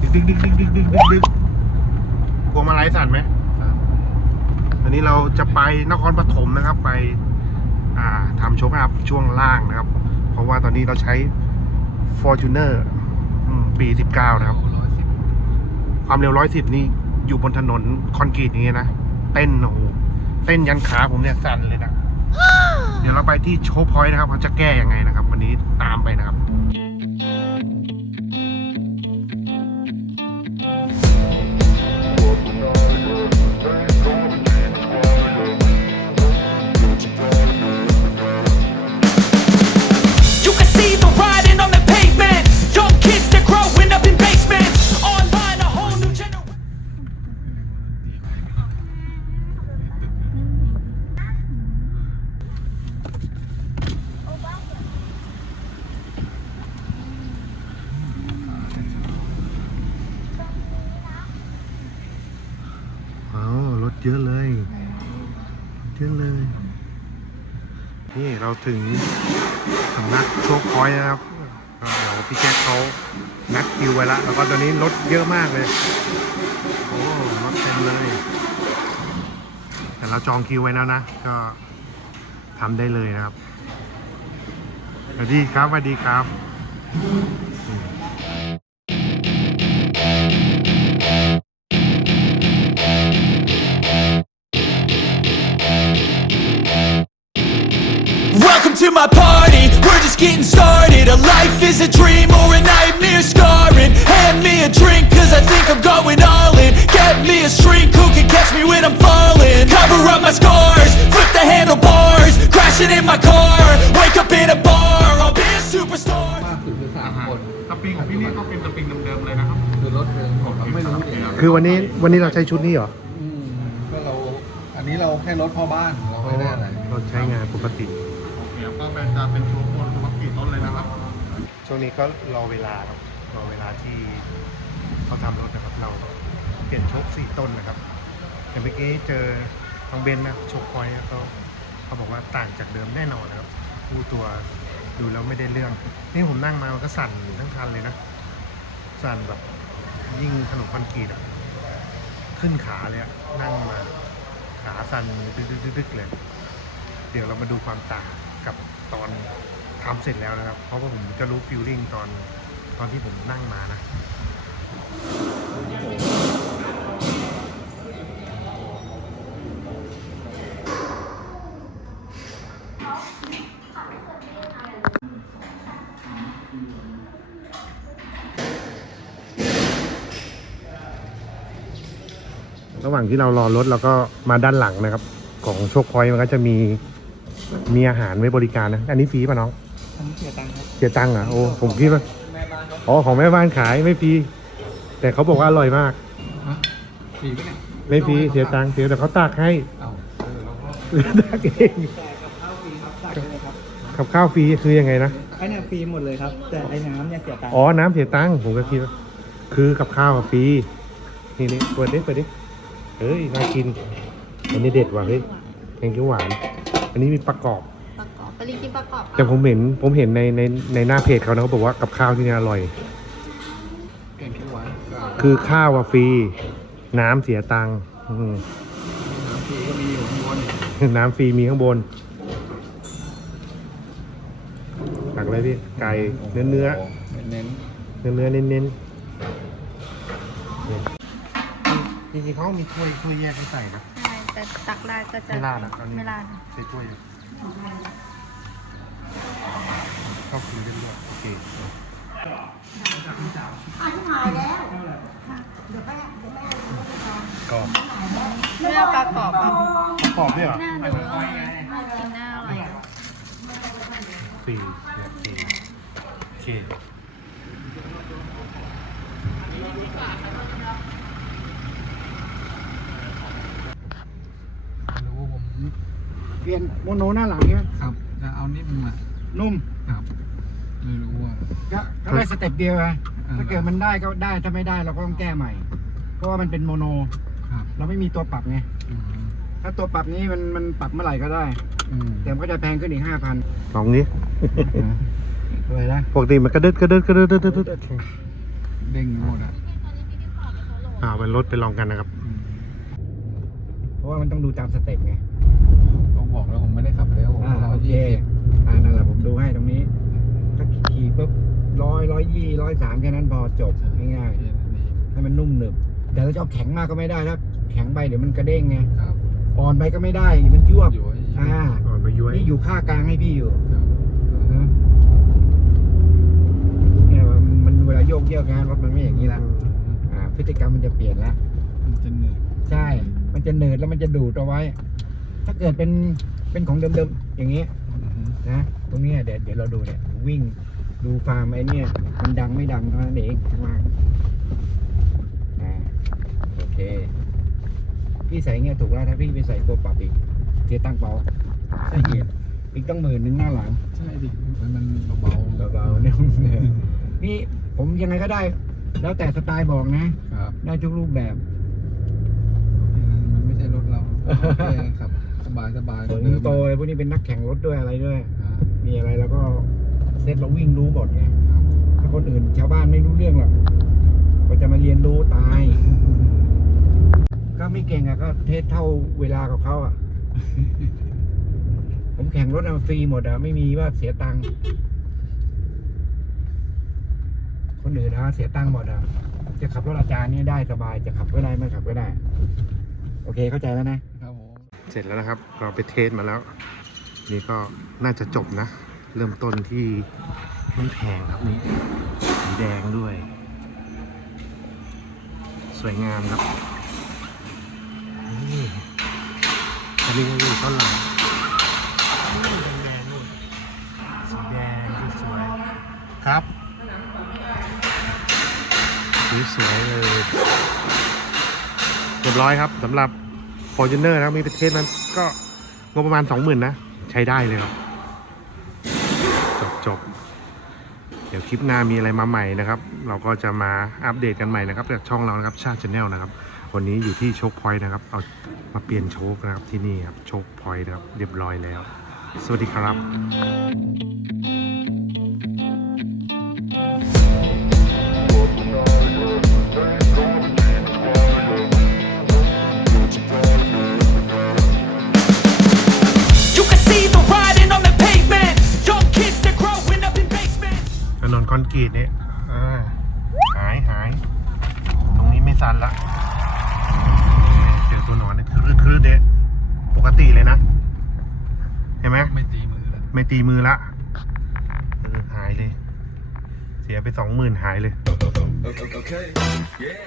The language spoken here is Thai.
ดึกดึกดึกดึกดึกดึกดึกกลัวมาไล่สั่นไหมอันนี้เราจะไปนครปฐมนะครับ ไป อ่าทำโชกอัพช่วงล่างนะครับ เพราะว่าตอนนี้เราใช้ Fortuner ปีสิบเก้านะครับ ความเร็วร้อยสิบนี่อยู่บนถนนคอนกรีตอย่างเงี้ยนะ เต้นโอ้โหเต้นยันขาผมเนี่ยสั่นเลยนะ เดี๋ยวเราไปที่โชว์พอยต์นะครับเขาจะแก้ยังไงนะครับ วันนี้ตามไปนะครับ เยอะเลย นี่เราถึงสำนักโชคพอยนะครับเดี๋ยวพี่แจ็คเขานัดคิวไว้ล้วแล้วก็ตอนนี้รถเยอะมากเลย โอ้รถเต็มเลย แต่เราจองคิวไว้แล้วนะ ก็ทำได้เลยนะครับสวัสดีครับสวัสดีครับ Welcome to my party. We're just getting started. A life is a dream or a nightmare scarring. Hand me a drink, cause I think I'm going all in. Get me a shrink who can catch me when I'm falling. Cover up my scars, flip the handlebars. Crashing in my car, wake up in a bar. I'll be a superstar. มากสุดคือสามคนตะปิงของพี่นี่ก็เป็นตะปิงเดิมๆเลยนะครับคือรถเดิมผมเราไม่รู้เลยคือวันนี้วันนี้เราใช้ชุดนี้เหรออืมก็เรา อันนี้เราแค่รถพ่อบ้านเราไม่ได้อะไร เราใช้งานปกติเดี๋ยว ก็เป็นจะเป็นโชว์คนปกติต้นเลยนะครับ ช่วงนี้ก็รอเวลาครับรอเวลาที่เขาทำรถนะครับ เราเปลี่ยนโชคสี่ต้นนะครับแต่เมื่อกี้เจอทางเบนนะโชคพอยต์นะเขาเขาบอกว่าต่างจากเดิมแน่นอนนะครับผู้ตัวดูแล้วไม่ได้เรื่อง นี่ผมนั่งมามันก็สั่นทั้งคันเลยนะ สั่นแบบยิ่งถนนคอนกรีตอะขึ้นขาเลยอะนั่งมาขาสั่นดึกๆเลย เดี๋ยวเรามาดูความต่าง กับตอนทำเสร็จแล้วนะครับ เพราะว่าผมจะรู้ฟิลลิ่งตอนตอนที่ผมนั่งมานะระหว่างที่เรารอรถเราก็มาด้านหลังนะครับ ของโชคพอยต์มันก็จะมี มีอาหารไว้บริการนะ อันนี้ฟรีป่ะน้องอันนี้เสียตังค์ครับเสียตังค์เหรอะโอ้ผมคิดว่าแม่บ้านเขาอ๋อของแม่บ้านขายไม่ฟรีแต่เขาบอกว่าอร่อยมาก ฮะฟรีปะเนี่ยไม่ฟรีเสียตังค์เสียแต่เขาตากให้ เอ้าเออเราก็ตากเองแต่กับข้าวฟรีครับสั่งได้เลยครับกับข้าวฟรีคือยังไงนะไอ้เนี่ยฟรีหมดเลยครับ แต่ไอ้น้ำเนี่ยเสียตังค์อ๋อน้ำเสียตังค์ผมก็คิดว่าคือกับข้าวอะฟรีนี่นี่เปิดดิเปิดดิเฮ้ยน่ากินอันนี้เด็ดว่ะเฮ้ยแก งเขียวหวาน อันนี้มีประกอบ ประกอบปริกินประกอบแต่ผมเห็นผมเห็นในในในหน้าเพจเขานะเขาบอกว่ากับข้าวที่นี่อร่อยเก่งเขียวหวานก็คือข้าวอะฟรีน้ำเสียตังค์อืม น้ำฟรีก็มีอยู่ข้างบนน้ำฟรีมีข้างบนตักอะไรพี่ ไก่เนื้อเนื้อเน้นเนื้อเนื้อเน้นเน้นจริงๆเขามีถ้วยถ้วยแยกให้ใส่นะใช่ แต่ตักราดก็จะไม่ลาดนะอานี้ไม่ลาดใส่ถ้วยเข้าคืนเรื่อวยโอเคอะที่หายแล้วเดี๋ยวแม่เดี๋ยวแม่กรอบเปลากรอบปลากรอบนี่ยเหรอน่าดูอร่อยกินน่าอร่อยสี่โอเคโอเค เปลี่ยนโมโนหน้าหลังใช่ไหมครับจะเอานิดนึงอะนุ่มครับไม่รู้ว่า ก็ก็ได้สเต็ปเดียวไงอ่าถ้าเกิดมันได้ก็ได้ถ้าไม่ได้เราก็ต้องแก้ใหม่ เพราะว่ามันเป็นโมโน ครับ เราไม่มีตัวปรับไงอืมถ้าตัวปรับนี้มันมันปรับเมื่อไหร่ก็ได้ อืมแต่มันก็จะแพงขึ้นอีกห้าพันลองนี้อะไรนะปกติมันกระเดิดกระเดิดกระเดิดกระเดิดกระเดิดเด้งหมดอะอ่าเป็นรถไปลองกันนะครับ อืมเพราะว่ามันต้องดูตามสเต็ปไง อ่าร้ยโอเคยี่สิบอ่านั่นแหละผมดูให้ตรงนี้ ถ้าขี่ปุ๊บร้อยร้อยยี่ร้อยสามแค่นั้นพอจบง่ายโอเคนี่ๆให้มันนุ่มหนึบแต่เราจะเอาแข็งมากก็ไม่ได้ถ้าแข็งไปเดี๋ยวมันกระเด้งไงครับอ่อนไปก็ไม่ได้มันยวบอยู่ไว้อ่าอ่อนไปย้วยนี่อยู่ค่ากลางให้พี่อยู่ครับนะเนี่ยมันมันเวลาโยกเยกนะรถมันไม่อย่างนี้ละอ่าพฤติกรรมมันจะเปลี่ยนละมันจะเหนื่อยใช่ มันจะเหนืดแล้วมันจะดูดเอาไว้ ถ้าเกิดเป็นเป็นของเดิมๆอย่างนี้อือฮึนะตรงเนี้ยเดี๋ยวเดี๋ยวเราดูเนี่ยวิ่งดูฟาร์มไอ้เนี่ยมันดังไม่ดังเท่านั้นเองข้างล่างอ่าโอเค พี่ใส่เงี้ยถูกแล้วถ้าพี่ไปใส่ตัวปรับอีกเทียตั้งเบาใช่เหตุอีกต้องหมื่นหนึ่งหน้าหลังใช่ดิมันมันเบาๆเบาๆเนี่ยนี่ผมยังไงก็ได้ แล้วแต่สไตล์บอกนะครับได้ทุกรูปแบบมันไม่ใช่รถเราโอเคครับส บายสบายผมเดิมโตเลยพวกนี้เป็นนักแข่งรถด้วยอะไรด้วยอ่ามีอะไรแล้วก็เซ็ตเราวิ่งรู้หมดไงครับถ้าคนอื่นชาวบ้านไม่รู้เรื่องหรอกก็จะมาเรียนรู้ตาย ก็ไม่เก่งอะก็เทสเท่าเวลากับเขาอะผมแข่งรถอะฟรีหมดอะไม่มีว่าเสียตังค์คนอื่นนะเสียตังค์หมดอะจะขับรถอาจารย์นี่ได้สบาย จะขับก็ได้ไม่ขับก็ได้ โอเคเข้าใจแล้วนะครับผม เสร็จแล้วนะครับ เราไปเทสมาแล้ว นี่ก็น่าจะจบนะ เริ่มต้นที่ไม่แพงครับนี่สีแดงด้วย สวยงามครับนี่อันนี้ก็อยู่ต้นหลังนี่เป็นไงนู่นสีแดงสวยครับสีสวยเลยเรียบร้อยครับสำหรับ f o r t u n e r นะมีประเทศนั้นก็งบประมาณ20,000นะ ใช้ได้เลยครับ จบจบเดี๋ยวคลิปหน้ามีอะไรมาใหม่นะครับ เราก็จะมาอัปเดตกันใหม่นะครับจากช่องเรานะครับชาติชาแนลนะครับ วันนี้อยู่ที่โชคพอยต์นะครับ เอามาเปลี่ยนโชคนะครับที่นี่ครับโชคพอยต์นะครับเรียบร้อยแล้ว สวัสดีครับ ไม่ตีมือละเออหายเลย เสียไปสองหมื่นหายเลย Okay, yeah.